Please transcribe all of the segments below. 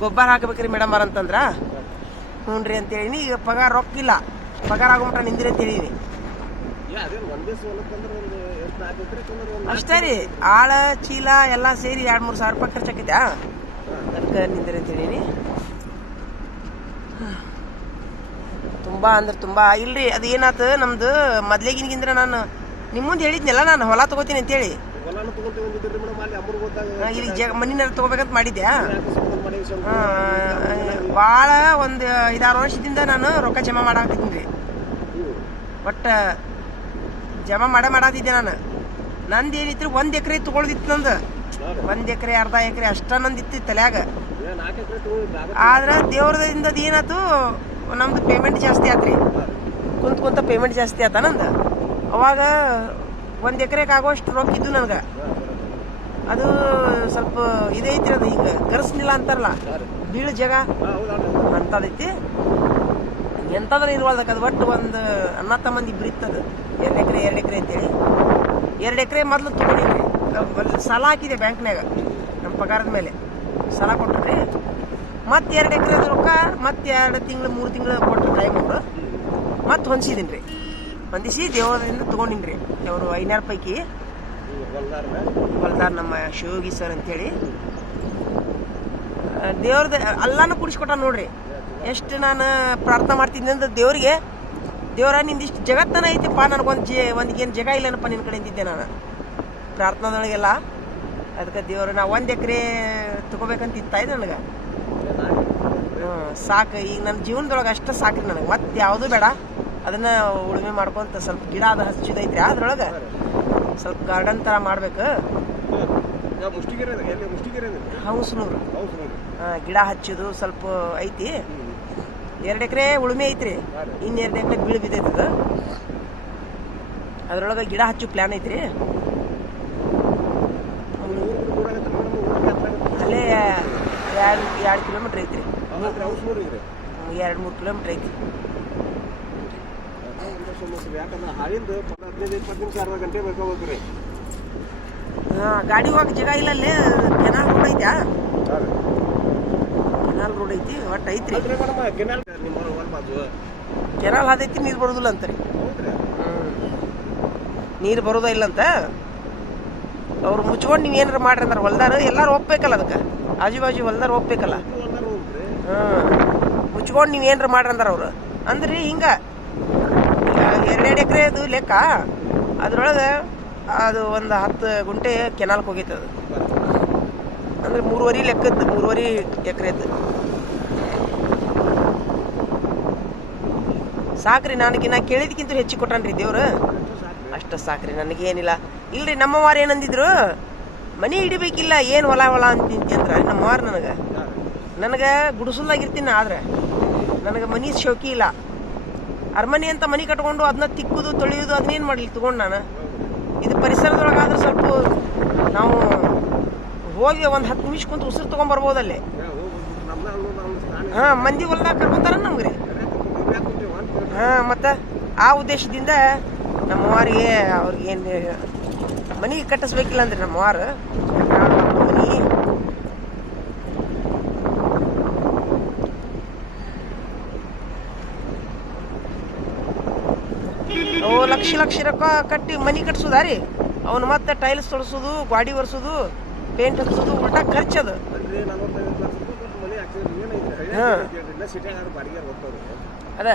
ಗೊಬ್ಬರ ಹಾಕಬೇಕ್ರಿ ಮೇಡಮ್ ಅಂತಂದ್ರ? ಹ್ಞೂ ರೀ ಅಂತೇಳಿನಿ ಈಗ ಪಗಾರ ರೊಕ್ಕ ಇಲ್ಲ ಪಗಾರ ಆಗೋಮಟ ನಿಂದಿರಿ ಅಂತ ಅಷ್ಟೇ ರೀ. ಆಳ ಚೀಲ ಎಲ್ಲ ಸೇರಿ ಎರಡು ಮೂರು ಸಾವಿರ ರೂಪಾಯಿ ಖರ್ಚಾಕೈತೆ ಅದಕ್ಕೆ ನಿಂದಿರಿ ಅಂತ ತುಂಬಾ ತುಂಬ ಅಂದ್ರೆ ತುಂಬ ಇಲ್ರಿ. ಅದು ನಮ್ದು ಮೊದ್ಲೇಗಿನ್ಗಿಂದ್ರೆ ನಾನು ನಿಮ್ಮ ಮುಂದೆ ಹೇಳಿದ್ನಲ್ಲ ನಾನು ಹೊಲ ತಗೋತೀನಿ ಅಂತೇಳಿ. ಇಲ್ಲಿ ಜಗ ತಗೋಬೇಕಂತ ಮಾಡಿದ್ದೆ ಮಾಡಿ ಸ್ವಲ್ಪ ಭಾಳ ಒಂದು ಐದಾರು ವರ್ಷದಿಂದ ನಾನು ರೊಕ್ಕ ಜಮಾ ಮಾಡಾಕತ್ತಿದ್ದೀನಿ ರೀ. ಒಟ್ಟು ಜಮಾ ಮಾಡ ಮಾಡಾತಿದ್ದೆ ನಾನು. ನಂದು ಏನಿತ್ತು ಒಂದು ಎಕರೆ ತೊಗೊಳ್ದಿತ್ತು ನಂದು. ಒಂದು ಎಕರೆ ಅರ್ಧ ಎಕರೆ ಅಷ್ಟ ನಂದಿತ್ತು ಇತ್ತು ತಲ್ಯಾಗ. ಆದ್ರೆ ದೇವ್ರದಿಂದ ಏನಾಯ್ತು ನಮ್ದು ಪೇಮೆಂಟ್ ಜಾಸ್ತಿ ಆತ್ರಿ. ಕುಂತ ಕುಂತ ಪೇಮೆಂಟ್ ಜಾಸ್ತಿ ಆತ ನಂದು. ಅವಾಗ ಒಂದು ಎಕರೆಗೆ ಆಗೋಷ್ಟು ರೊಕ್ಕ ಇದ್ದು ನನಗೆ. ಅದು ಸ್ವಲ್ಪ ಇದೈತಿ ಅದು ಹಿಂಗೆ ಗರ್ಸ್ನಿಲ್ಲ ಅಂತಾರಲ್ಲ, ಬೀಳು ಜಾಗ. ಅಂತದೈತಿ. ಎಂತದ್ರ ಇರುವಲ್ದಕ್ಕೆ ಅದು, ಒಟ್ಟು ಒಂದು ಅನ್ನ ತಮ್ಮಂದು ಇಬ್ರು ಇತ್ತದು. ಎರಡು ಎಕರೆ ಎರಡು ಎಕರೆ ಅಂತೇಳಿ. ಎರಡು ಎಕರೆ ಮೊದಲು ತೊಗೊಂಡಿದ್ರಿ ಸಾಲ ಹಾಕಿದೆ ಬ್ಯಾಂಕ್ನಾಗ ನಮ್ಮ ಪಗಾರದ ಮೇಲೆ. ಸಾಲ ಕೊಟ್ರಿ ಮತ್ತೆ ಎರಡು ಎಕರೆ ರೊಕ್ಕ, ಮತ್ತೆ ಎರಡು ತಿಂಗಳು, ಮೂರು ತಿಂಗಳು ಕೊಟ್ಟರು ಟೈಮ್ ಅವರು. ಮತ್ತೆ ಹೊಂದಿಸಿದೀನಿ ರೀ ಹೊಂದಿಸಿ ದೇವರದಿಂದ ತೊಗೊಂಡಿನಿ ರೀ ಅವರು ಐನಾರು ಪೈಕಿ ಹೊಲ್ದಾರ ನಮ್ಮ ಶಿವಯೋಗಿ ಸರ್ ಅಂತೇಳಿ. ದೇವ್ರದ ಅಲ್ಲಾನು ಕುಡಿಸ್ಕೊಟ್ಟ ನೋಡ್ರಿ. ಎಷ್ಟು ನಾನು ಪ್ರಾರ್ಥನೆ ಮಾಡ್ತಿದ್ದೆ ಅಂದ್ರೆ ದೇವ್ರಿಗೆ, ದೇವರ ನಿಂದಿಷ್ಟು ಜಗತ್ತನ ಐತಿಪ್ಪ ನನಗೊಂದು ಜೆ, ಒಂದು ಏನು ಜಗ ಇಲ್ಲನಪ್ಪ ನಿನ್ನ ಕಡೆ ಅಂತಿದ್ದೆ ನಾನು. ಪ್ರಾರ್ಥನಾದೊಳಗೆಲ್ಲ. ಅದಕ್ಕೆ ದೇವರು ನಾ ಒಂದು ಎಕರೆ ತಗೋಬೇಕಂತ ಇತ್ತ ಇದೆ ನನಗೆ. ಹ್ಞೂ ಸಾಕು. ಈಗ ನನ್ನ ಜೀವನದೊಳಗೆ ಅಷ್ಟೇ ಸಾಕ್ರಿ ನನಗೆ. ಮತ್ತೆ ಯಾವುದೂ ಬೇಡ. ಅದನ್ನ ಉಳುಮೆ ಮಾಡ್ಕೊಂತ ಸ್ವಲ್ಪ ಗಿಡ ಅದು ಹಚ್ಚಿದೈತ್ರಿ ಅದ್ರೊಳಗೆ ಸ್ವಲ್ಪ ಗಾರ್ಡನ್ ಥರ ಮಾಡ್ಬೇಕು ಹೌಸ್ನೂರು ನೋಡಿ ಗಿಡ ಹಚ್ಚೋದು ಸ್ವಲ್ಪ ಐತಿ ಎರಡು ಎಕರೆ ಉಳುಮೆ ಐತ್ರಿ ಇನ್ನು ಎರಡು ಎಕರೆ ಬೀಳು ಬಿದ್ದೈತದ ಅದ್ರೊಳಗೆ ಗಿಡ ಹಚ್ಚು ಪ್ಲಾನ್ ಐತ್ರಿ ಅಲ್ಲೇ ಎರಡು ಎರಡು ಕಿಲೋಮೀಟ್ರ್ ಐತ್ರಿ ಎರಡು ಮೂರು ಕಿಲೋಮೀಟ್ರ್ ಐತಿ ಸಮಸ್ಯೆ ಯಾಕಂದ್ರೆ ಹದಿನೈದು ಇಪ್ಪತ್ತು ನಿಮಿಷ ಅರ್ಧ ಗಂಟೆ ಬೇಕಾಗುತ್ತೆ ಹಾಂ ಗಾಡಿ ಹೋಗಕ್ಕೆ ಜಾಗ ಇಲ್ಲ ಅಲ್ಲೇ ಕೆನಾಲ್ ರೋಡ್ ಐತ್ಯಾ? ಕೆನಾಲ್ ರೋಡ್ ಐತಿ ಒಟ್ಟು ಐತ್ರಿ. ಕೆನಾಲ್ ನಿಮ್ಮ ಬಾಜು. ಕೆನಾಲ್ ಹಾದೈತಿ ನೀರು ಬರೋದಿಲ್ಲ ಅಂತಾರೆ ಹೌದ್ರಿ. ನೀರು ಬರೋದ ಇಲ್ಲ ಅಂತ? ಅವ್ರು ಮುಚ್ಕೊಂಡು ನೀವು ಏನಾರ ಮಾಡ್ರಿ ಅಂದ್ರೆ ಹೊಲ್ದಾರ ಎಲ್ಲಾರು ಒಪ್ಬೇಕಲ್ಲ ಅದಕ್ಕೆ? ಆಜು ಬಾಜು ಹೊಲ್ದಾರ ಒಪ್ಬೇಕಲ್ಲ ಹೋಗ್ರಿ. ಹ್ಮ್ ಮುಚ್ಕೊಂಡು ನೀವು ಏನಾರ ಮಾಡ್ರಿ ಅಂದ್ರೆ ಅವ್ರು. ಅಂದ್ರಿ ಹಿಂಗ ಎರಡೆರಡು ಎಕರೆ ಅದು ಲೆಕ್ಕ. ಅದ್ರೊಳಗೆ ಅದು ಒಂದು ಹತ್ತು ಗುಂಟೆ ಕೆನಾಲ್ಗೆ ಹೋಗೈತೆ ಅದು ಅಂದ್ರೆ ಮೂರುವರೆ ಲೆಕ್ಕದ್ದು, ಮೂರುವರೆ ಎಕರೆದ್ದು. ಸಾಕ್ರಿ, ನನಗೆ ನಾ ಕೇಳಿದ್ಕಿಂತ ಹೆಚ್ಚಿಗೆ ಕೊಟ್ಟಾನ್ರಿ ದೇವ್ರು. ಅಷ್ಟು ಸಾಕ್ರಿ, ನನಗೇನಿಲ್ಲ. ಇಲ್ರಿ ನಮ್ಮವಾರ ಏನಂದಿದ್ರು, ಮನೆ ಹಿಡಿಬೇಕಿಲ್ಲ, ಏನು ಹೊಲ ಹೊಲ ಅಂತಿಂತಿ ಅಂದ್ರ ನಮ್ಮವಾರ ನನಗೆ. ನನಗೆ ಗುಡಿಸಲ್ದಾಗಿರ್ತೀನಿ ಆದ್ರೆ. ನನಗೆ ಮನಿ ಶೋಕಿ ಇಲ್ಲ. ಅರಮನೆ ಅಂತ ಮನಿ ಕಟ್ಕೊಂಡು ಅದನ್ನ ತಿಕ್ಕುದು ತೊಳೆಯುವುದು ಅದನ್ನೇನು ಮಾಡಲಿ? ತಗೊಂಡು ನಾನು? ಇದು ಪರಿಸರದೊಳಗಾದ್ರೆ ಸ್ವಲ್ಪ ನಾವು ಹೋಗಿ ಒಂದು ಹತ್ತು ನಿಮಿಷ ಕುಂತು ಉಸಿರು ತೊಗೊಂಬರ್ಬೋದಲ್ಲಿ ಹಾಂ, ಮಂದಿ ಹೊಲ್ದಾಗ ಕರ್ಕೊಂತಾರ ನಮ್ಗೆ ಹಾಂ, ಮತ್ತು ಆ ಉದ್ದೇಶದಿಂದ ನಮ್ಮವಾರಿಗೆ ಅವ್ರಿಗೆ ಏನು ಮನೆ ಕಟ್ಟಿಸ್ಬೇಕಿಲ್ಲ ಅಂದ್ರೆ ನಮ್ಮವಾರ ಮನೆ ಅವು ಲಕ್ಷ ಲಕ್ಷ ರೊಕ್ಕ ಕಟ್ಟಿ ಮನೆ ಕಟ್ಸೋದಾ ರೀ? ಅವನು ಮತ್ತೆ ಟೈಲ್ಸ್ ತೊಳಸೋದು ಗಾಡಿ ಒರೆಸೋದು ಪೇಂಟ್ ಹಚ್ಚೋದು ಉಲ್ಟಾ ಖರ್ಚದು. ಅದ.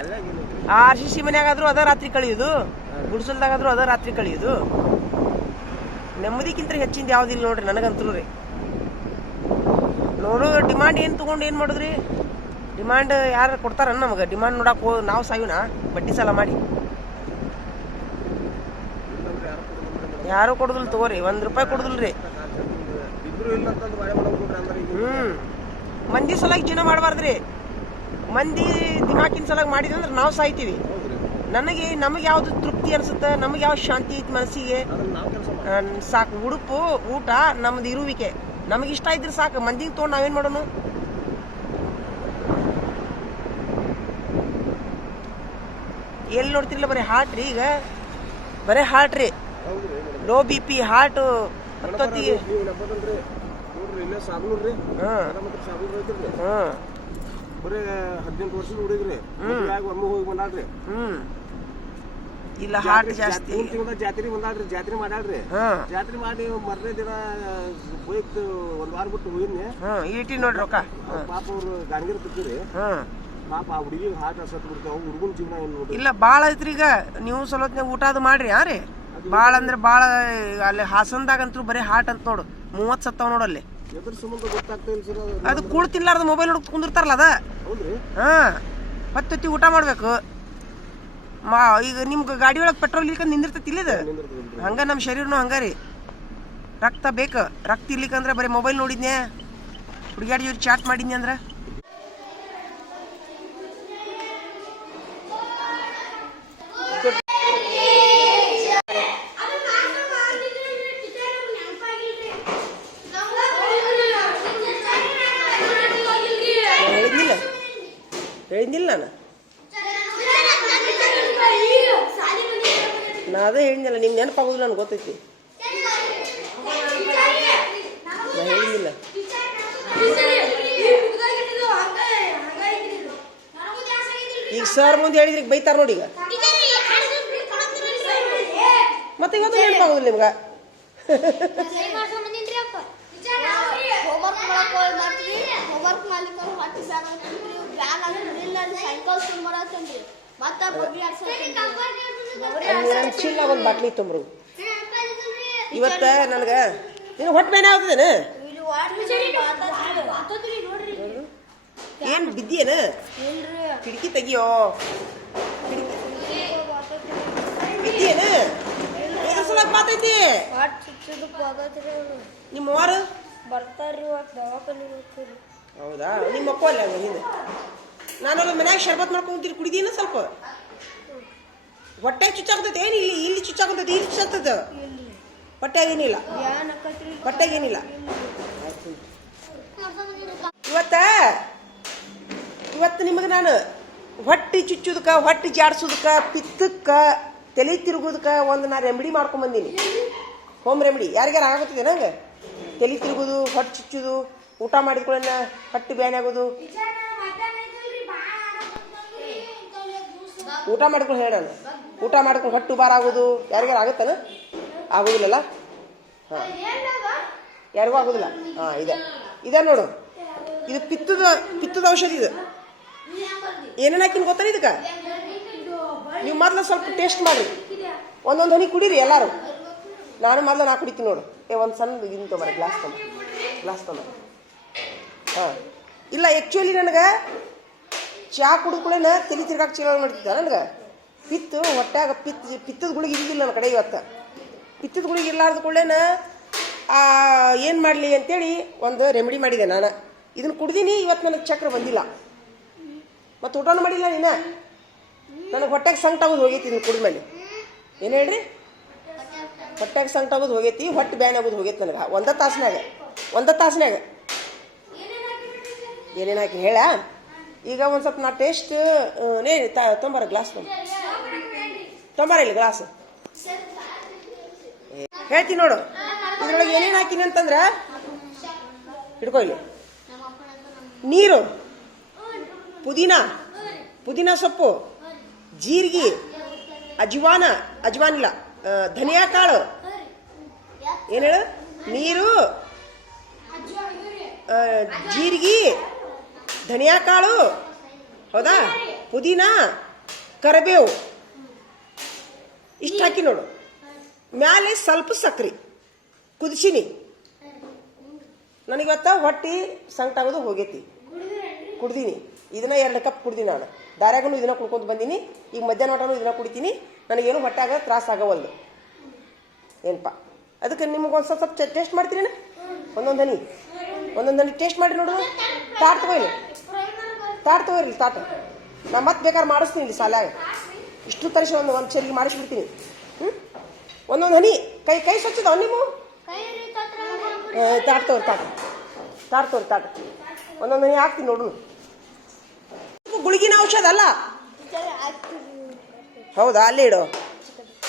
ಆರ್ ಸಿ ಸಿ ಮನ್ಯಾಗಾದ್ರೂ ಅದ ರಾತ್ರಿ ಕಳಿಯೋದು. ಗುಡ್ಸಲ್ದಾಗಾದ್ರೂ ಅದ ರಾತ್ರಿ ಕಳಿಯೋದು. ನೆಮ್ಮದಿಕ್ಕಿಂತ ಹೆಚ್ಚಿಂದ ಯಾವ್ದಿಲ್ಲ ನೋಡ್ರಿ ನನಗಂತೂ ರೀ. ನೋಡು ಡಿಮಾಂಡ್ ಏನು ತಗೊಂಡು ಏನು ಮಾಡಿದ್ರಿ? ಡಿಮಾಂಡ್ ಯಾರು ಕೊಡ್ತಾರ ನಮಗೆ? ಡಿಮಾಂಡ್ ನೋಡಕ್ಕೆ ನಾವು ಸಾಯುನ? ಬಡ್ಡಿ ಸಾಲ ಮಾಡಿ ಇಲ್ಲಂದ್ರೆ ಯಾರು ಕೊಡೋದಿಲ್ಲ ಮೇಡಮ್ ಯಾರು ಕೊಡುದಿಲ್ಲ ತಗೋರಿ ಒಂದ್ ರೂಪಾಯಿ ಕೊಡುದಿಲ್ರಿ ಹ್ಮ್. ಮಂದಿ ಸಲಾಗಿ ಜೀವನ ಮಾಡಬಾರ್ದ್ರಿ ಮಂದಿ ದಿಮಾಕಿನ ಸಲಾಗಿ ಮಾಡಿದ್ವಿ ಅಂದ್ರೆ ನಾವು ಸಾಯ್ತೀವಿ. ನನಗೆ ನಮಗೆ ಯಾವ್ದು ತೃಪ್ತಿ ಅನ್ಸುತ್ತೆ ನಮಗೆ ಯಾವ ಶಾಂತಿ ಐತಿ ಮನಸ್ಸಿಗೆ? ಸಾಕು ಉಡುಪು ಊಟ ನಮ್ದು ಇರುವಿಕೆ. ನಮಗೆ ಇಷ್ಟ ಇದ್ರೆ ಸಾಕು ಮಂದಿಗೆ ತೊಗೊಂಡು ನಾವೇನ್ ಮಾಡೋಣ ಎಲ್ಲಿ ನೋಡ್ತಿರ್ಲಿಲ್ಲ ಬರೀ ಹಾಟ್ರಿ ಈಗ. ಬರೀ ಹಾರ್ಟ್ ರೀ. ಹೌದ್ರಿ madam low B P heart ಹತ್ತೊತ್ತಿಗೆ ಹಾಂ. ಬರೀ ಹದಿನೆಂಟು ವರ್ಷದ ಹುಡುಗ್ರಿ. ಒಮ್ಮೆ ಹೋಗಿ ಬಂದಾಳ್ರಿ. ಹ್ಞೂ ಇಲ್ಲ ಹಾಟ್ ಜಾಸ್ತಿ. ಜಾತ್ರೆ ಬಂದಾಳ್ರಿ ಜಾತ್ರೆ ಮಾಡ್ಯಾಳ್ರಿ. ಹಾಂ. ಜಾತ್ರೆ ಮಾಡಿ ಮರನೇ ದಿನ ಹೋಯ್ತು ಒಂದ್ ವಾರ ಬಿಟ್ಟು ಹೋಗಿದ್ನಿ. ಈಟಿ ನೋಡ್ರಿ ರೊಕ್ಕ. ಪಾಪ ಅವ್ರು ಗಾಣಗಿರಿ ಬಿಟ್ಟಿರಿ ಹಾಂ. ಪಾಪ ಆ ಹುಡುಗಿಗೆ ಹಾಟ್ ಸತ್ ಬಿಡ್ತಾವ ಹುಡುಗನ ಜೀವನ ಇಲ್ಲ ಬಾಳ ಐತ್ರಿ ಈಗ. ನೀವು ಸಲೋತ್ನಾಗ ಊಟ ಅದು ಮಾಡ್ರಿ ಯಾರೀ ಭಾಳ ಅಂದ್ರೆ ಭಾಳ ಅಲ್ಲಿ ಹಾಸನದಾಗಂತೂ ಬರೀ ಹಾಟ್ ಅಂತ ನೋಡು. ಮೂವತ್ತು ಸತ್ತಾವ ನೋಡು ಅಲ್ಲಿ. ಅದು. ಕೂಳ್ ತಿನ್ಲಾರ್ದ ಮೊಬೈಲ್ ನೋಡ್ ಕುಂದಿರ್ತಾರಲ್ಲ ಅದ? ಹಾಂ. ಹೊತ್ತೊತ್ತಿ ಊಟ ಮಾಡಬೇಕು. ಮಾ ಈಗ ನಿಮ್ಗೆ ಗಾಡಿ ಒಳಗೆ ಪೆಟ್ರೋಲ್ ಇಲ್ಲಿಕ ನಿಂದಿರ್ತೈತಿ ಇಲ್ಲಿದ? ಹಂಗ ನಮ್ಮ ಶರೀರನು ಹಂಗ ರೀ. ರಕ್ತ ಬೇಕು. ರಕ್ತ ಇರ್ಲಿಕ್ಕಂದ್ರೆ ಬರೀ ಮೊಬೈಲ್ ನೋಡಿದ್ನೆ ಹುಡುಗಾಡಿ ಇವ್ರು ಚಾಟ್ ಮಾಡಿದ್ನಿ ಅಂದ್ರೆ ಹೇಳಿದ್ನಿಲ್ಲ ಹೇಳಿದ್ನಿಲ್ಲ ನಾನು. ನಾ ಅದೇ ಹೇಳಿದ್ನಲ್ಲ, ನಿಮ್ಗೆ ನೆನಪಾಗೋದಿಲ್ಲ ನನಗೆ ಗೊತ್ತೈತಿ. ನಾ ಹೇಳಿದ್ದಿಲ್ಲ ಈಗ ಸರ್ ಮುಂದೆ ಹೇಳಿದ್ರಿ ಬೈತಾರ ನೋಡಿ ಈಗ. ಮತ್ತೆ ಇವತ್ತು ನೆನಪಾಗೋದಿಲ್ಲ ನಿಮ್ಗೆ. ಹೋಮ್ವರ್ಕ್ ಮಾಡ್ತೀವಿ ಹೋಮ್ವರ್ಕ್ ಮಾಡ್ಲಿಕ್ಕೆ ಹೊಟ್ಟೆ ಆಗಿರಲಿಲ್ಲ ಸೈಕಲ್ ಮತ್ತ ಬಗ್ಗಿ ನನ್ನ ಚೀಲ ಒಂದು ಬಾಟ್ಲಿ ತುಂಬ್ರು. ಇವತ್ತು ನನಗೆ ನೀನು ಹೊಟ್ಟೆ ಬೇನೆ ಆಗ್ತದೇನೆ ಏನು ಬಿದ್ದೀಯೇನ? ಕಿಟಕಿ ತೆಗಿಯೋ. ಕಿಟಕಿ. ಬಿದ್ದೀಯೇನ? ಸಲಕ್ ಮಾತೈತಿ. ನಿಮ್ಮ ವಾರು ಬರ್ತಾರ್ರಿ ಇವತ್ತು ದವಾಖಾನೆ ಹೋಗ್ತೀರಿ. ಹೌದಾ? ನಿಮ್ಮ ಅಪ್ಪ ಅಲ್ಲ ಹಿಂದೆ? ನಾನೆಲ್ಲ ಮನ್ಯಾಗ ಶರ್ಬತ್ ಮಾಡ್ಕೊಂಡ್ತೀನಿ ಕುಡಿದೀನ ಸ್ವಲ್ಪ? ಹೊಟ್ಟೆ ಚುಚ್ಚಾಗ್ತೈತೆ, ಏನು ಇಲ್ಲಿ ಇಲ್ಲಿ ಚುಚ್ಚಾಗ್ತೈತೆ, ಇಲ್ಲಿ ಚುಚ್ಚಾಗ್ತದೆ ಹೊಟ್ಟೆಗೇನಿಲ್ಲ ಏನಿಲ್ಲ? ಏನ್ ಆಕತ್ರಿ ಹೊಟ್ಟೆಗೆ ಏನಿಲ್ಲ? ಇವತ್ತ? ಇವತ್ತು ನಿಮಗೆ ನಾನು ಹೊಟ್ಟೆ ಚುಚ್ಚುದಕ್ಕೆ, ಹೊಟ್ಟೆ ಜಾಡ್ಸೋದಕ್ಕೆ, ಪಿತ್ತಕ್ಕೆ, ತಲೆ ತಿರುಗೋದಕ್ಕೆ ಒಂದು ನಾ ರೆಮಿಡಿ ಮಾಡ್ಕೊಂಬಂದೀನಿ ಹೋಮ್ ರೆಮಿಡಿ ಯಾರಿಗಾರ ಆಗುತ್ತಿದೆ ನಂಗೆ? ತಲೆ ತಿರುಗೋದು, ಹೊಟ್ಟೆ ಚುಚ್ಚೋದು ಊಟ ಮಾಡಿಕೊಳ್ಳನಾ ಹಟ್ಟು ಬೇನೆ ಆಗೋದು. ಊಟ ಮಾಡ್ಕೊಂಡು ಹೇಳೋಣ ಊಟ ಮಾಡ್ಕೊಂಡು ಹೊಟ್ಟು ಬಾರ ಆಗೋದು. ಯಾರಿಗಾರ ಆಗುತ್ತಾನ ಆಗೋದಿಲ್ಲಲ್ಲ? ಹಾಂ. ಯಾರಿಗೂ ಆಗೋದಿಲ್ಲ. ಹಾಂ, ಇದೆ. ಇದೆ ನೋಡು. ಇದು ಪಿತ್ತದ ಪಿತ್ತದ ಔಷಧಿ ಇದು. ಏನೇನು ಹಾಕಿನ ಗೊತ್ತಾನ ಇದಕ್ಕೆ? ನೀವು ಮೊದಲು ಸ್ವಲ್ಪ ಟೇಸ್ಟ್ ಮಾಡಿರಿ. ಒಂದೊಂದು ಹನಿ ಕುಡೀರಿ ಎಲ್ಲರೂ. ನಾನು ಮೊದಲು ನಾ ಕುಡಿತೀನಿ ನೋಡು. ಏ, ಒಂದು ಸಣ್ಣ ಇದನ್ನ ತೊಗೊಂಬರಿ ಗ್ಲಾಸ್ ತೊಗೊಂಬ ಗ್ಲಾಸ್ ತೊಗೊಂಬ ಇಲ್ಲ ಆ್ಯಕ್ಚುಲಿ ನನಗೆ ಚಹಾ ಕುಡಿದ್ಕೊಳ್ಳೇನ ತಲೆ ತಿರ್ಗಾಕ ಚಲೋ ಮಾಡ್ತಿದ್ದ ನನಗೆ ಪಿತ್ತು ಹೊಟ್ಟಾಗ ಪಿತ್ ಪಿತ್ತದ ಗುಳಿಗೆ ಇರಲಿಲ್ಲ ನನ್ನ ಕಡೆ ಇವತ್ತು. ಪಿತ್ತದ ಗುಳಿಗೆ ಇರ್ಲಾರ್ದ ಕೂಡಲೇನ ಏನು ಮಾಡಲಿ ಅಂತೇಳಿ ಒಂದು ರೆಮಿಡಿ ಮಾಡಿದೆ ನಾನು. ಇದನ್ನು ಕುಡ್ದೀನಿ, ಇವತ್ತು ನನಗೆ ಚಕ್ರ ಬಂದಿಲ್ಲ. ಮತ್ತು ಊಟನೂ ಮಾಡಿಲ್ಲ ನೀನು? ನನಗೆ ಹೊಟ್ಟೆಗೆ ಸಂಕಟ ಆಗೋದು ಹೋಗೈತಿ ಇದನ್ನು ಕುಡಿದ್ಮೇಲೆ ಏನು ಹೇಳ್ರಿ? ಹೊಟ್ಟೆಗೆ ಸಂಕಟ ಆಗೋದು ಹೋಗೈತಿ, ಹೊಟ್ಟೆ ಬ್ಯಾನ್ ಆಗೋದು ಹೋಗೈತಿ ನನಗೆ. ಒಂದೇ ತಾಸ್ನ್ಯಾಗ ಒಂದೇ ತಾಸ್ನ್ಯಾಗ. ಏನೇನು ಹಾಕಿ ಹೇಳ? ಈಗ ಒಂದು ಸ್ವಲ್ಪ ನಾ ಟೇಸ್ಟ್ ನೇ ತೊಂಬರ ಗ್ಲಾಸ್ ತೊಂಬ ತೊಂಬರ ಇಲ್ಲಿ ಗ್ಲಾಸ್ ಹೇಳ್ತೀನಿ ನೋಡು. ಇದ್ರೊಳಗೆ ಏನೇನು ಹಾಕಿನಿ ಅಂತಂದ್ರೆ ಹಿಡ್ಕೊ ಇಲ್ಲಿ. ನೀರು, ಪುದೀನ ಪುದೀನ ಸೊಪ್ಪು, ಜೀರಿಗೆ, ಅಜ್ವಾನ ಅಜ್ವಾನ್ ಇಲ್ಲ ಧನಿಯಾ ಕಾಳು. ಏನು ಹೇಳು? ನೀರು ಜೀರಿಗೆ ಧನಿಯಾ ಕಾಳು? ಹೌದಾ? ಪುದೀನ? ಕರಿಬೇವು? ಇಷ್ಟು ಹಾಕಿ ನೋಡು. ಮ್ಯಾಲೆ ಸ್ವಲ್ಪ ಸಕ್ರೆ. ಕುದಿಸಿನಿ. ನನಗಿವತ್ತ ಹೊಟ್ಟಿ ಸಂಕಟ ಆಗೋದು ಹೋಗೈತಿ. ಕುಡ್ದೀನಿ. ಇದನ್ನ ಎರಡು ಕಪ್ ಕುಡ್ದೀನಿ ನಾನು. ದಾರ್ಯಾಗೂ ಇದನ್ನ ಕುಡ್ಕೊಂಡು ಬಂದೀನಿ. ಈಗ ಮಧ್ಯಾಹ್ನ ಊಟನೂ ಇದನ್ನ ಕುಡಿತೀನಿ. ನನಗೇನು ಹೊಟ್ಟಾಗ ತ್ರಾಸ ಆಗವಲ್ದು. ಏನಪ್ಪ ಅದಕ್ಕೆ ನಿಮ್ಗೆ ಒಂದು ಸ್ವಲ್ಪ ಸ್ವಲ್ಪ ಟೇಸ್ಟ್ ಮಾಡ್ತೀರೇನ? ಒಂದೊಂದು ಹನಿ. ಒಂದೊಂದು ಹನಿ ಟೇಸ್ಟ್ ಮಾಡಿ ನೋಡು. ತಾಟ್ ತಾಟ್ ತಗೋರಿ ತಾಟ ನಾ ಮತ್ತೆ ಬೇಕಾದ್ರೆ ಮಾಡಿಸ್ತೀನಿ ಇಲ್ಲಿ ಸಾಲಾಗ ಇಷ್ಟು ತರಿಸಿ ಒಂದು ಒಂದು ಚೆಲ್ಲಿ ಮಾಡಿಸ್ಬಿಡ್ತೀನಿ. ಹ್ಞೂ ಒಂದೊಂದು ಹನಿ, ಕೈ ಕೈ ಸ್ವಚ್ಛದ ನೀವು ತಾಟ್ ತಗೋರಿ, ತಾಟ. ತಾಟ್ ತಗೋರಿ, ತಾಟ. ಒಂದೊಂದು ಹನಿ ಹಾಕ್ತೀನಿ ನೋಡು. ಗುಳಿಗಿನ ಔಷಧ ಅಲ್ಲ? ಹೌದಾ? ಅಲ್ಲೇ ಇಡು.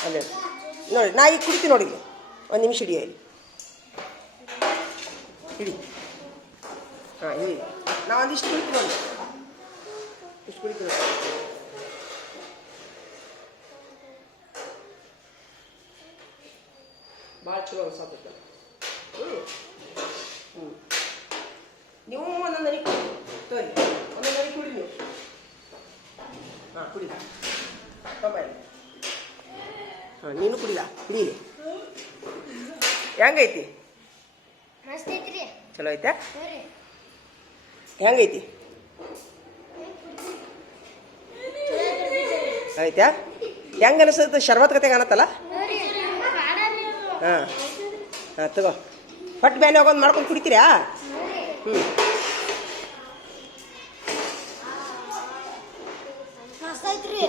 ಅಲ್ಲೇ ನೋಡಿ, ನಾ ಈಗ ಕುಡಿತೀನಿ ನೋಡಿ ಒಂದು ನಿಮಿಷ ಇಡಿಯ ಇಡಿ. ಹಾಂ ಹೇಳಿ ನಾ ಒಂದಿಷ್ಟು ಕುಡಿತೀನಿ ನೋಡಿ. ಇಷ್ಟು ಕುಡಿತೀನಿ ಭಾಳ ಚಲೋ ಅನ್ಸಾತೈತೆ ಹ್ಞೂ ಹ್ಞೂ ನೀವು ಒಂದೊಂದು ಕುಡಿ. ತೋರಿ. ಒಂದೊಂದು ಕುಡಿ ನೀವು. ಹಾಂ ಕುಡಿ. ತೊಂಬರಿ ಹಾಂ ನೀನು ಕುಡಿದ ಕುಡೀಲಿ ಹೆಂಗೈತಿ? ಚಲೋ ಐತೆ? ಹೆಂಗೈತಿ? ಐತ್ಯಾ ಹೆಂಗ ಅನಿಸುತ್ತೆ? ಶರ್ಬತ್ ಕತೆ ಕಾಣತ್ತಲ್ಲ? ಹಾಂ. ಹಾಂ, ತಗೋ. ಹೊಟ್ಟೆ ಬ್ಯಾನೆ ಹೋಗೋದು ಮಾಡ್ಕೊಂಡು ಕುಡಿತೀರಾ? ಹ್ಞೂ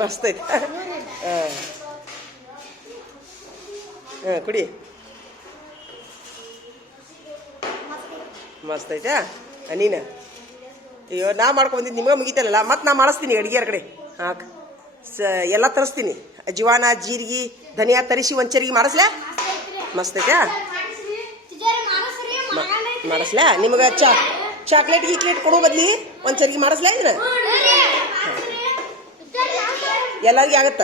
ಮಸ್ತ್ ಐತೆ. ಹಾಂ. ಹಾಂ, ಕುಡಿ. ಮಸ್ತ್ ಐತಾ. ನೀನು. ಅಯ್ಯೋ, ನಾ ಮಾಡ್ಕೊಂಡು ಬಂದಿದ್ದು ನಿಮಗೆ ಮುಗಿತಲ್ಲ ಮತ್ತೆ ನಾ ಮಾಡಿಸ್ತೀನಿ ಅಡುಗೆಯರ ಕಡೆ. ಹಾಂ ಸ ಎಲ್ಲ ತರಿಸ್ತೀನಿ. ಅಜ್ವಾನ ಜೀರಿಗೆ ಧನಿಯಾ ತರಿಸಿ ಒಂದು ಚರಿಗೆ ಮಾಡಿಸ್ಲಾ? ಮಸ್ತ್ ಐತೆ ಮಾಡಿಸ್ಲಾ? ನಿಮಗೆ ಚಾ ಚಾಕ್ಲೇಟ್ ಗೀಕ್ಲೇಟ್ ಕೊಡೋ ಬದ್ಲಿ ಒಂದು ಚರಿಗೆ ಮಾಡಿಸ್ಲಾ ಇದನ್ನ? ಎಲ್ಲರಿಗೆ ಆಗತ್ತ?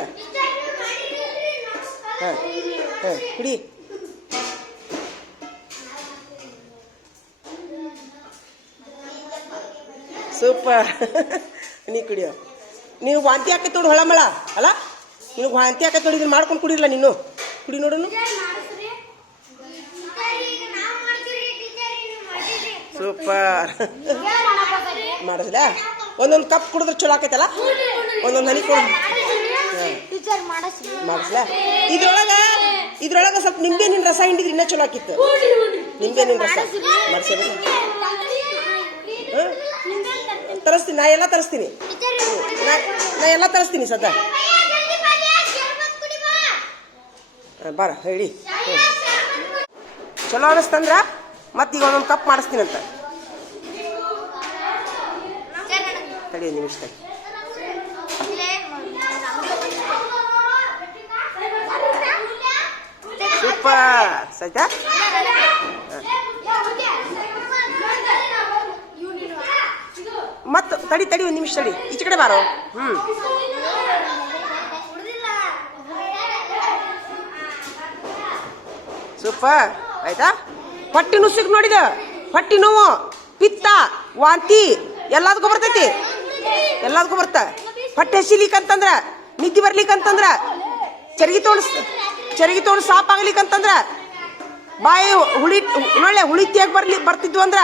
ಹಾಂ ಹಾಂ ಕುಡಿ. ಸೂಪರ್. ನೀ ಕುಡಿಯೋ. ನೀವು ವಾಂತಿ ಹಾಕಿ ತೊಡು ಹೊಳಮಳ ಅಲ್ಲ? ನೀವು ವಾಂತಿ ಹಾಕಿ ನೋಡಿ ಇದನ್ನ ಮಾಡ್ಕೊಂಡು ಕುಡಿರಲ್ಲ ನೀನು. ಕುಡಿ ನೋಡೋನು ಸೂಪರ್. ಮಾಡಿಸ್ಲ? ಒಂದೊಂದು ಕಪ್ ಕುಡಿದ್ರೆ ಚಲೋ ಆಕೈತಲ್ಲ? ಒಂದೊಂದು ಹನಿ ಕೊಡ. ಮಾಡಿಸ್ಲ? ಇದ್ರೊಳಗ ಇದ್ರೊಳಗ ಸ್ವಲ್ಪ ನಿನ್ನ ರಸ ಹಿಂಡಿದ್ರೆ ಇನ್ನೂ ಚಲೋ ಆಕಿತ್ತು. ನಿಂಬೆ ನಿನ್ನ ರಸ. ಮಾಡಿಸ್ಬೇಕು? ತರಿಸ್ತೀನಿ ನಾ ಎಲ್ಲ ತರಿಸ್ತೀನಿ. ನಾ ಎಲ್ಲ ತರಿಸ್ತೀನಿ ಸದ್ದ ಆ, ಬಾರ ಹೇಳಿ. ಚಲೋ ಅನಿಸ್ತಂದ್ರ ಮತ್ತೆ ಈಗ ಒಂದೊಂದು ಕಪ್ ಮಾಡಿಸ್ತೀನಂತ. ತಡಿ ನಿಮಿಷ. ಸೂಪರ್ ಸೈತಾ ಮತ್ತು ತಡಿ ತಡಿ ಒಂದು ನಿಮಿಷ ತಡಿ. ಈಚೆ ಕಡೆ ಬಾರೋ. ಹ್ಞೂ ಸೂಪ ಆಯ್ತಾ? ಹೊಟ್ಟಿ ನುಸುಕ್ ನೋಡಿದ? ಹೊಟ್ಟಿ ನೋವು, ಪಿತ್ತ, ವಾಂತಿ ಎಲ್ಲದಕ್ಕೂ ಬರ್ತೈತಿ. ಎಲ್ಲದಕ್ಕೂ ಬರ್ತ. ಹೊಟ್ಟೆ ಹಸಿಲಿಕ್ಕಂತಂದ್ರ, ನಿದ್ದೆ ಬರ್ಲಿಕ್ಕಂತಂದ್ರ, ಚರಗಿ ತೊಗೊಂಡು ಚರಗಿ ತೊಗೊಂಡು ಸಾಪ್ ಆಗ್ಲಿಕ್ಕಂತಂದ್ರ, ಬಾಯಿ ಹುಳಿ, ಒಳ್ಳೆ ಹುಳಿತಿಯಾಗಿ ಬರ್ಲಿ, ಬರ್ತಿದ್ವು ಅಂದ್ರ.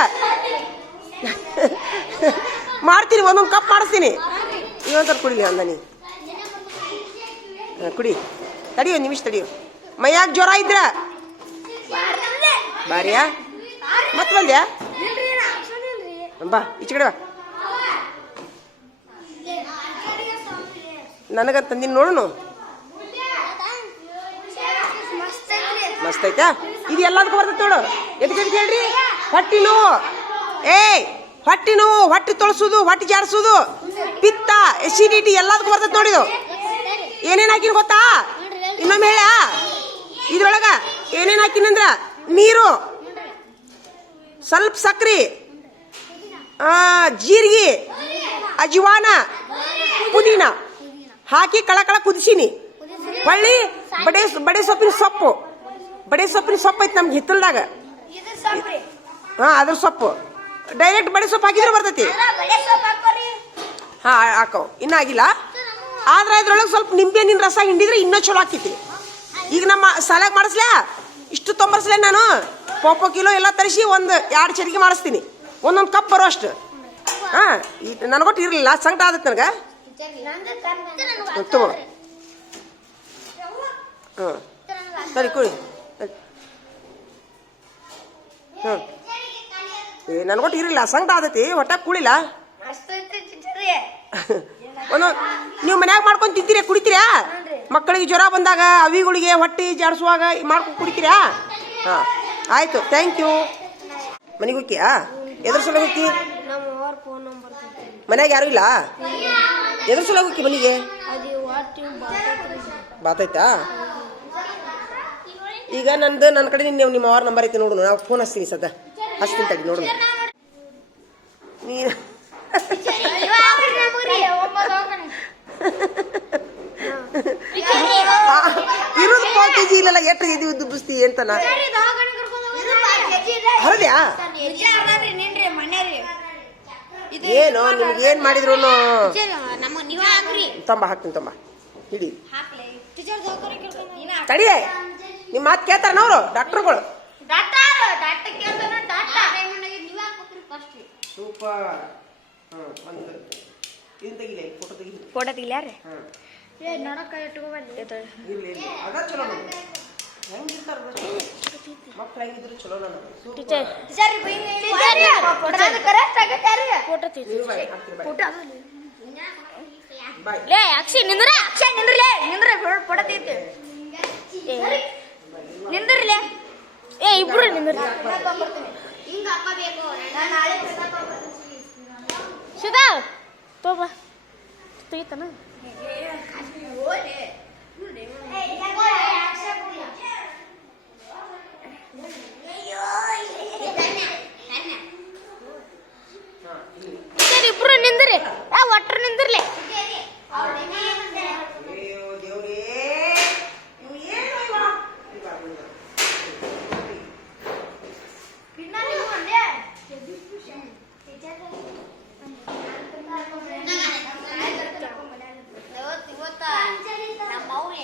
ಮಾಡ್ತೀನಿ, ಒಂದೊಂದು ಕಪ್ ಮಾಡಿಸ್ತೀನಿ. ಇವೊಂಥರ ಕುಡಿಲಿ ಅಂದ ನೀ ಕುಡಿ. ತಡಿಯೋ ನಿಮಿಷ ತಡಿಯೋ. ಮೈಯಾಗ ಜ್ವರ ಇದ್ರ? ಬಾರಿಯಾ? ಮತ್ತೆ ಬಂದ್ಯಾ? ಬಾ, ಈಚೆ ಕಡೆ ಬಾ. ನನಗಂತ ನೀನು ನೋಡೋಣ ಮಸ್ತ್ ಐತಾ ಇದು ಎಲ್ಲದಕ್ಕೂ ಬರ್ತೈತೆ ನೋಡು. ಎದಕ್ಕೆ ಹೇಳ್ರಿ? ಹೊಟ್ಟಿ ನೋವು ಏಯ್! ಹೊಟ್ಟಿ ನೋವು ಹೊಟ್ಟೆ ತೊಳಸೋದು ಹೊಟ್ಟೆ ಜಾಡಿಸೋದು ಪಿತ್ತ ಎಸಿಡಿಟಿ ಎಲ್ಲದಕ್ಕೂ ಬರ್ತೈತೆ ನೋಡಿದು ಏನೇನು ಹಾಕಿನ ಗೊತ್ತಾ? ಇನ್ನೊಮ್ಮೆ ಹೇಳ. ಇದ್ರೊಳಗೆ ಏನೇನು ಹಾಕಿನಂದ್ರ ನೀರು ಸ್ವಲ್ಪ ಸಕ್ರಿ ಆ, ಜೀರಿಗೆ ಅಜ್ವಾನ ಪುದೀನ. ಹಾಕಿ ಕಳ ಕಳ ಕುದಿಸೀನಿ. ಹೊಳ್ಳಿ ಬಡೆ ಬಡೆ ಸೊಪ್ಪಿನ ಸೊಪ್ಪು. ಬಡೆ ಸೊಪ್ಪಿನ ಸೊಪ್ಪು ಐತೆ ನಮ್ಗೆ ಹಿತ್ತಲ್ದಾಗ. ಹಾ ಅದ್ರ ಸೊಪ್ಪು. ಡೈರೆಕ್ಟ್ ಬಡೆ ಸೊಪ್ಪು ಹಾಕಿದ್ರೆ ಬರ್ತೈತಿ. ಹಾ ಹಾಕೋ. ಇನ್ನಾಗಿಲ್ಲ ಆದ್ರೆ ಅದ್ರೊಳಗೆ ಸ್ವಲ್ಪ ನಿಂಬೆ ನಿನ್ ರಸ ಹಿಂಡಿದ್ರೆ ಇನ್ನೂ ಚಲೋ ಆಕೈತಿ ಈಗ ನಮ್ಮ ಸಾಲಾಗ ಮಾಡಿಸ್ಲಾ? ಇಷ್ಟು ತೊಂಬರ್ಸ್ಲೆ ನಾನು? ಪೋಪೋ ಕಿಲೋ ಎಲ್ಲ ತರಿಸಿ ಒಂದು ಎರಡು ಚರಿಗೆ ಮಾಡಿಸ್ತೀನಿ. ಒಂದೊಂದು ಕಪ್ ಬರೋ ಅಷ್ಟು. ಹಾಂ ನನಗೊಟ್ಟು ಇರಲಿಲ್ಲ. ಸಂಕಟ ಆದತ್ತೆ ನನಗೆ. ತಗೋ. ಹ್ಞೂ ಸರಿ ಕುಡಿ. ಹ್ಞೂ ಏ ನನಗೊಟ್ಟು ಇರಲಿಲ್ಲ, ಸಂಕಟ ಆದೈತಿ, ಹೊಟ್ಟೆ ಕುಳಿಲ್ಲ. ಒಂದು, ನೀವು ಮನ್ಯಾಗ ಮಾಡ್ಕೊಂಡು ತಿಂತೀರಾ, ಕುಡಿತೀರಾ? ಮಕ್ಕಳಿಗೆ ಜ್ವರ ಬಂದಾಗ ಅವಿಗಳಿಗೆ ಹೊಟ್ಟೆ ಜಾಡಿಸುವಾಗ ಮಾಡ್ಕೊಂಡು ಕುಡಿತೀರಾ? ಹಾಂ, ಆಯಿತು ಥ್ಯಾಂಕ್ ಯು ಮನೆಗೆ ಹೋಗ್ತೀಯಾ? ಎದ್ರ ಸಲ ಹೋಗ್ತಿ? ಮನ್ಯಾಗ ಯಾರು ಇಲ್ಲ? ಎದ್ರ ಸಲ ಹೋಗಿ ಮನೆಗೆ? ಬಾತೈತಾ? ಈಗ ನಂದು ನನ್ನ ಕಡೆ ನೀವು ನಿಮ್ಮ ಅವ್ರ ನಂಬರ್ ಐತೆ ನೋಡು, ನಾವು ಫೋನ್ ಹಚ್ತೀನಿ ಸದ್ದ ಹಚ್ತೀನಿ ತಡಿ ನೋಡು ನೀನು ಇರೋದು ಪಾವ್ ಕೆ ಜಿ ಇಲ್ಲಲ್ಲ ಎಷ್ಟು ದುಬ್ಬಿಸ್ತಿ ಅಂತನ ಹೌದ್ಯಾ? ಏನು, ನಿಮ್ಗೆ ಏನ್ ಮಾಡಿದ್ರು ತಂಬ ಹಾಕ್ತೀನಿ, ತಂಬ. ಹಿಡಿ. ತಡಿಯೇ ನಿಮ್ಮ ಮಾತು ಕೇಳ್ತಾರ ನೋರು ಡಾಕ್ಟರ್ಗಳು. ಸೂಪರ್ ಹಾಂ ಒಂದು ಇದನ್ನ ತೆಗಿಲೆ ಫೋಟೋ ತೆಗಿ ಫೋಟೋ ತೆಗಿಲ್ಯಾರ ಹಾಂ. ಏ ನೋಡಕ್ಕ ಇಟ್ಕೋಬಲ್ಲಿ ಇಲ್ಲ ಇಲ್ಲ ಅದ ಚಲೋ ನೋಡಿ. ಹೆಂಗಿರ್ತಾರ ಮಕ್ಳು ಹೆಂಗಿದ್ರು ಚಲೋ ನಾನು ಟೀಚರ್ ಕರೆಕ್ಟ್ ಫೋಟೋ ಫೋಟೋ ಲೇ ಅಕ್ಷಯ್ ನಿಂದ್ರ ಅಕ್ಷಿ ನಿಂದ್ರಲೇ ನಿಂದ್ರ ಫೋಟೋ ತೆಗಿತಿ ನಿಂದ್ರಲೇ. ಏ ಇಬ್ರು ನಿಂದ್ರ ಹಿಂಗ ನಾನು ನಾಳೆ ಸುಧಾ ತೋಬಾ ತೆಗಿತಾನ? ಇಬ್ರು ನಿಂದ್ರಿ. ಆ ಒಟ್ರ ನಿಂದ್ರಲೆ ಅಯ್ಯೋ ದೇವ್ರೇ ಇವು ಏನು ಇವ? ಇವ, ಇವ.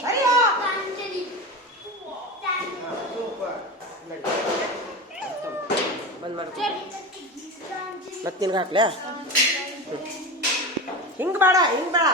ಸರಿಯಾ? ಹಾ, ಸೂಪರ್ ನಡಿ. ಬಂದ್ ಮಾಡ್ತೀನಿ ಮತ್ತೆ ನಿನ್ಗೆ ಹಾಕ್ಲಾ? ಹಿಂಗ್ ಬೇಡ ಹಿಂಗ್ ಬೇಡ.